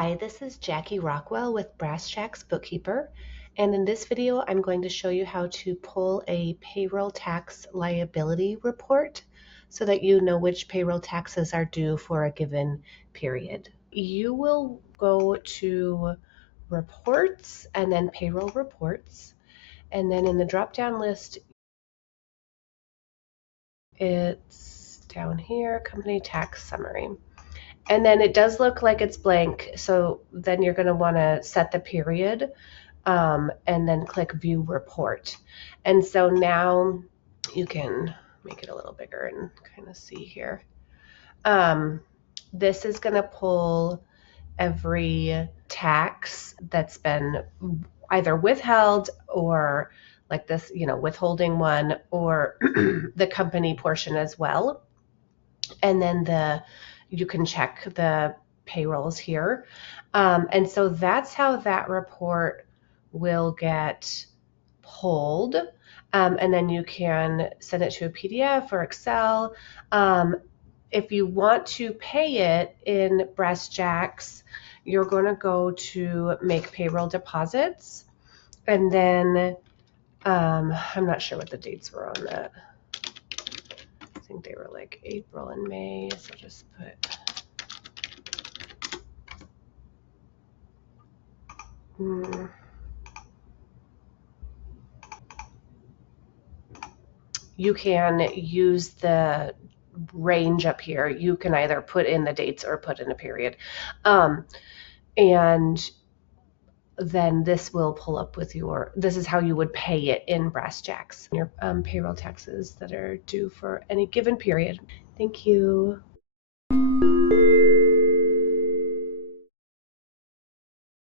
Hi, this is Jackie Rockwell with Brass Jacks Bookkeeper, and in this video I'm going to show you how to pull a payroll tax liability report so that you know which payroll taxes are due for a given period. You will go to Reports and then Payroll Reports, and then in the drop-down list it's down here, Company Tax Summary. And then it does look like it's blank, so then you're going to want to set the period and then click View Report. And so now you can make it a little bigger and kind of see here. This is going to pull every tax that's been either withheld or like this, withholding one, or the company portion as well. And then you can check the payrolls here. And so that's how that report will get pulled. And then you can send it to a PDF or Excel. If you want to pay it in Brass Jacks, you're going to go to Make Payroll Deposits. And then I'm not sure what the dates were on that. I think they were like April and May, so just put you can use the range up here. You can either put in the dates or put in a period. And then this will pull up with this is how you would pay it in Brass Jacks, your payroll taxes that are due for any given period. Thank you.